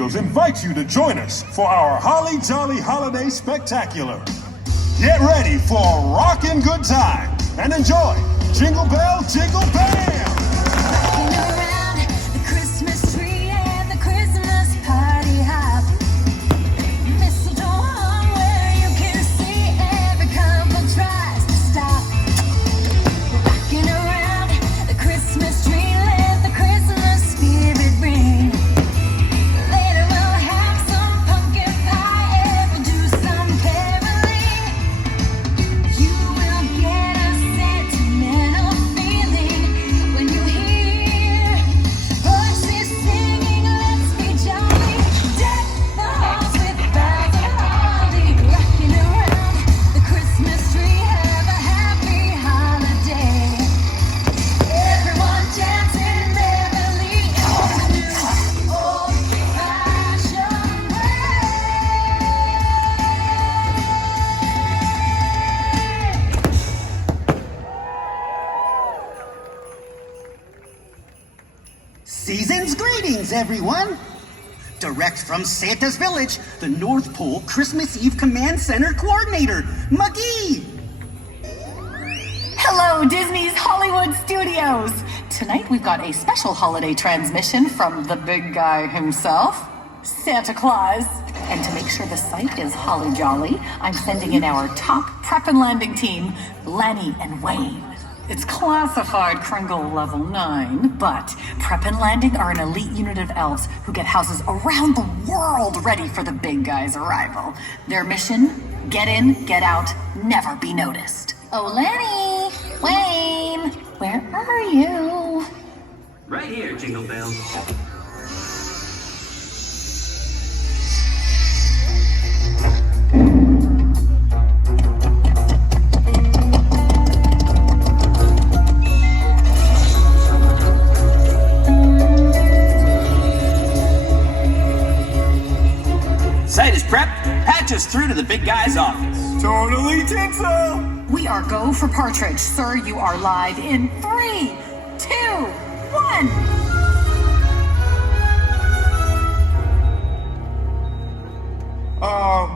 Invite you to join us for our Holly Jolly Holiday Spectacular. Get ready for a rockin' good time and enjoy Jingle Bell, Jingle Bam! Rocking around the Christmas tree and the Christmas party hop. Mistletoe hung where you can see every couple tries to stop. Rocking around the Christmas tree, let the Christmas spirit ring. Later we'll have some pumpkin pie and we'll do some caroling. You will get a sentimental feeling when you hear voices singing, let's be jolly. Deck the halls with boughs of holly. Rocking around the Christmas tree, have a happy holiday. Everyone dancing merrily in the new old-fashioned way. Season's greetings, everyone! Direct from Santa's Village, the North Pole Christmas Eve Command Center Coordinator, McGee! Hello, Disney's Hollywood Studios! Tonight we've got a special holiday transmission from the big guy himself, Santa Claus. And to make sure the site is holly jolly, I'm sending in our top prep and landing team, Lenny and Wayne. It's classified Kringle level 9, but Prep and Landing are an elite unit of elves who get houses around the world ready for the big guy's arrival. Their mission, get in, get out, never be noticed. Oh, Lenny! Wayne! Where are you? Right here, Jingle Bells. Site is prepped. Patch us through to the big guy's office. Totally tinsel! We are go for Partridge. Sir, you are live in 3, 2, 1.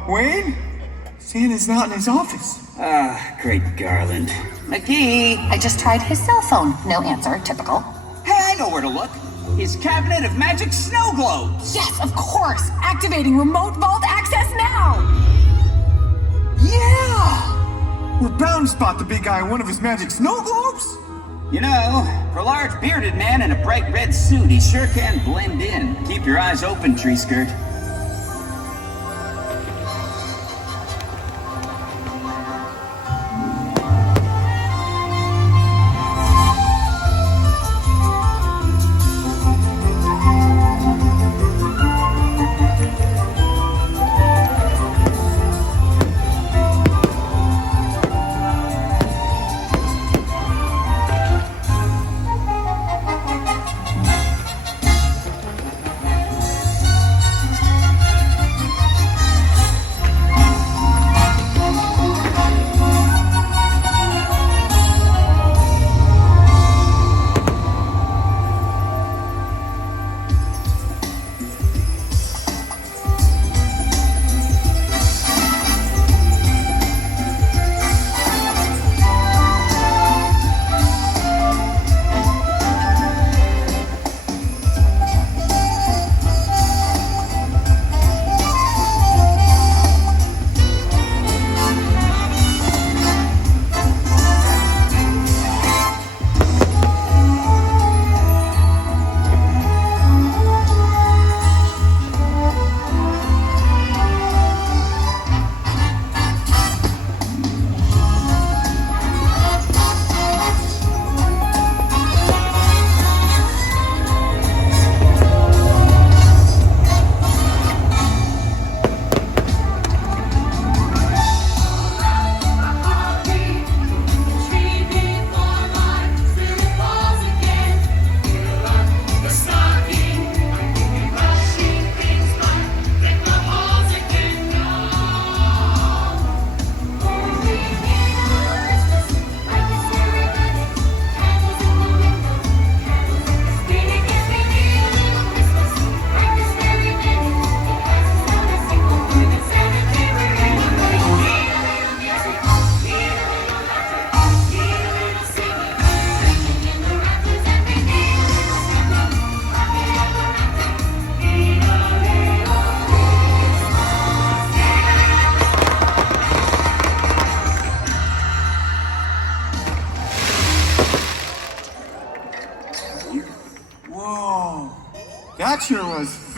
Wayne? Santa's not in his office. Ah, great Garland. McGee! I just tried his cell phone. No answer. Typical. Hey, I know where to look. His cabinet of magic snow globes. Yes, of course. Activating remote vault access now. Yeah! We're bound to spot the big guy in one of his magic snow globes. You know, for a large bearded man in a bright red suit, he sure can blend in. Keep your eyes open, tree skirt.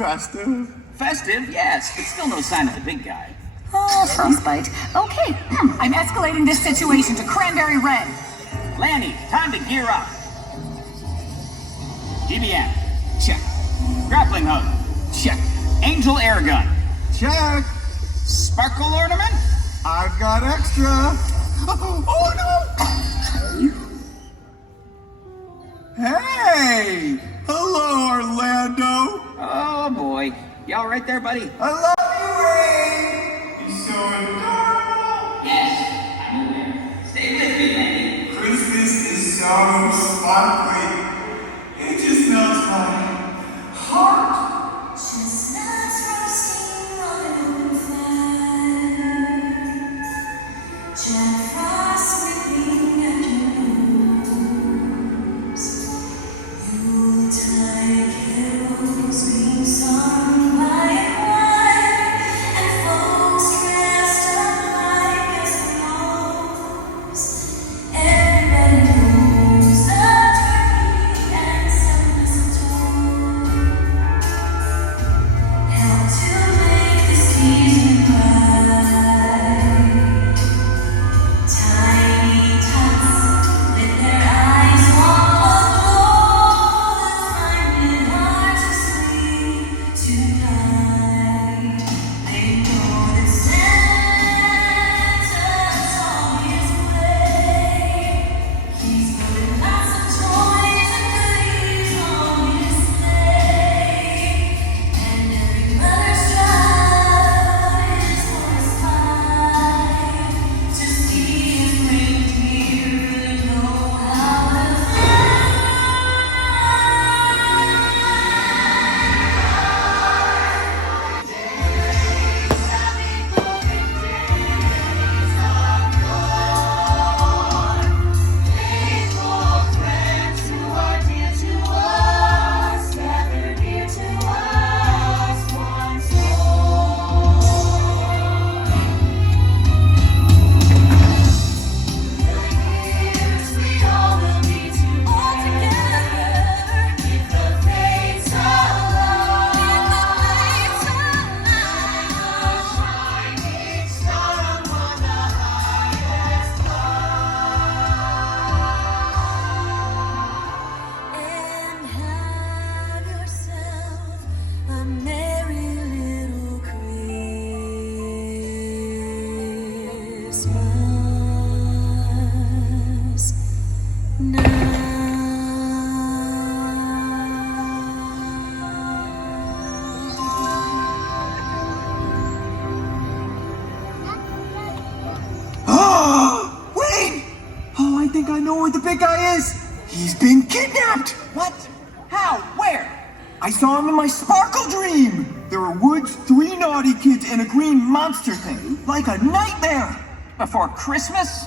festive. Festive, yes, but still no sign of the big guy. Oh, frostbite. Okay, I'm escalating this situation to cranberry red. Lanny, time to gear up. DBM. Check. Grappling hook. Check. Angel air gun. Check. Sparkle ornament. I've got extra. Oh no! Hey! Hello, Orlando. Oh boy. You all right there, buddy? I love you, Ray. You're so adorable. Yes, I'm in there. Stay with me, Lanny. Christmas is so sparkly. It just melts my heart. Chestnuts roasting on an open fire. Jack Frost whipping at your nose. Yuletide carols being sung by a choir, and folks dressed up like Eskimos. Everybody knows a turkey and some mistletoe help to make the season bright. Tiny tots with their eyes aglow find it hard to sleep tonight. They know that Santa's on his way. He's putting lots of toys and goodies on his sleigh, and every mother's child is satisfied to see if reindeer really know how to fly. Faithful friends who are dear to us, gather near to us once more. The years we all will be together if the fates allow. Shining star upon the highest and have yourself a merry little Christmas Wait! Oh, I think I know where the big guy is. He's been kidnapped. What? How? Where? I saw him in my sparkle dream. There were woods, 3 naughty kids, and a green monster thing. Like a nightmare. Before Christmas?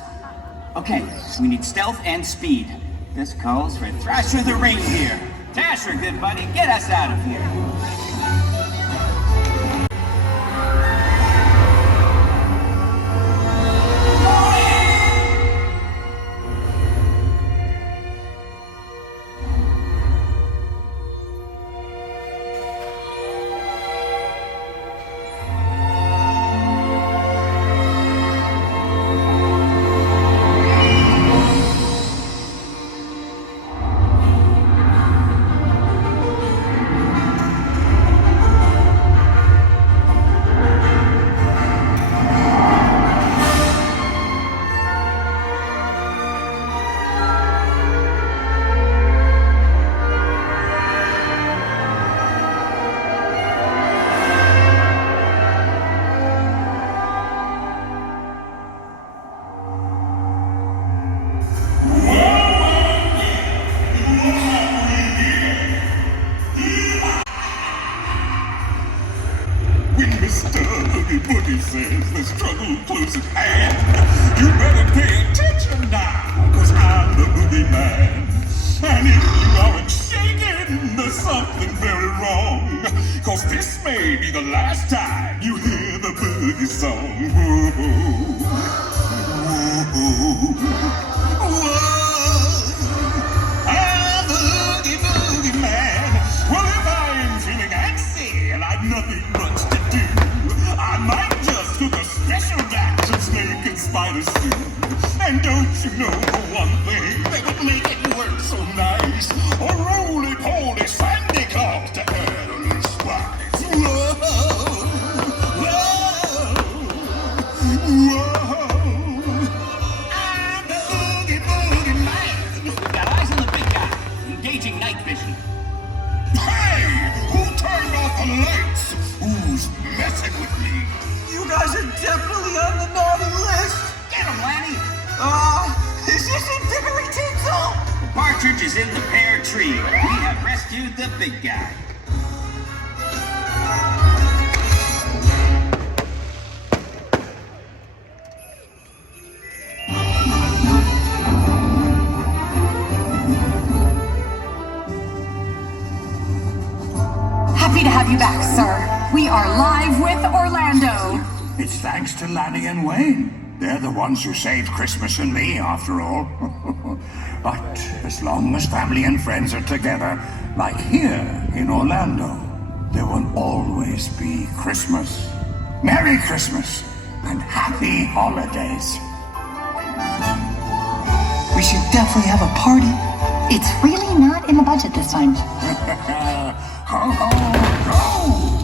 Okay, we need stealth and speed. This calls for Thrasher the reindeer. Dasher, good buddy, get us out of here. When Mr. Boogie Boogie says the struggle close at hand, you better pay attention now, cause I'm the Boogie Man. And if you aren't shaking, there's something very wrong, cause this may be the last time you hear the Boogie song. Whoa, whoa, whoa. I'm the Boogie Boogie Man. Well, if I'm feeling antsy, ain't much to do. I might just cook a special batch of snake and spider stew. And don't you know the one thing that would make it work so nice? A roly-poly Sandy Claus to add a little spice. Whoa, whoa, whoa. I'm the Oogie Boogie Man. Got eyes on the big guy. Engaging night vision. Hey, who turned off the lights? Who's messing with me? You guys are definitely on the naughty list. Get him, Lanny. Is this a dickery tinsel? The partridge is in the pear tree. We have rescued the big guy. Happy to have you back, sir. We are live with Orlando. It's thanks to Lanny and Wayne. They're the ones who saved Christmas and me, after all. But as long as family and friends are together, like here in Orlando, there will always be Christmas. Merry Christmas and happy holidays. We should definitely have a party. It's really not in the budget this time. Ho, ho, ho!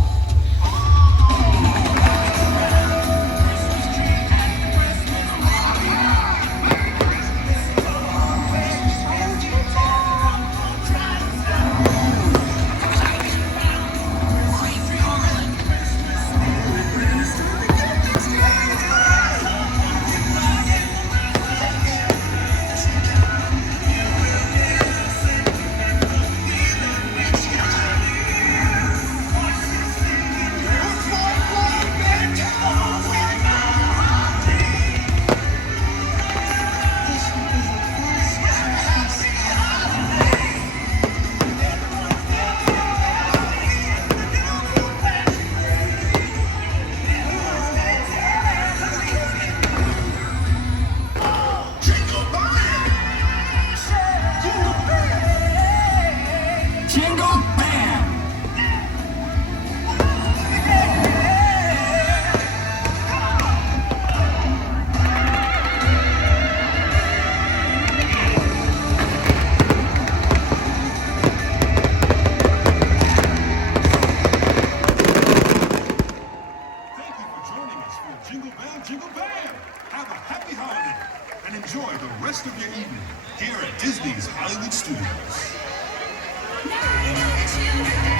Jingle bam! Thank you for joining us for Jingle Bell, Jingle Bam! Have a happy holiday and enjoy the rest of your evening here at Disney's Hollywood Studios. Now that you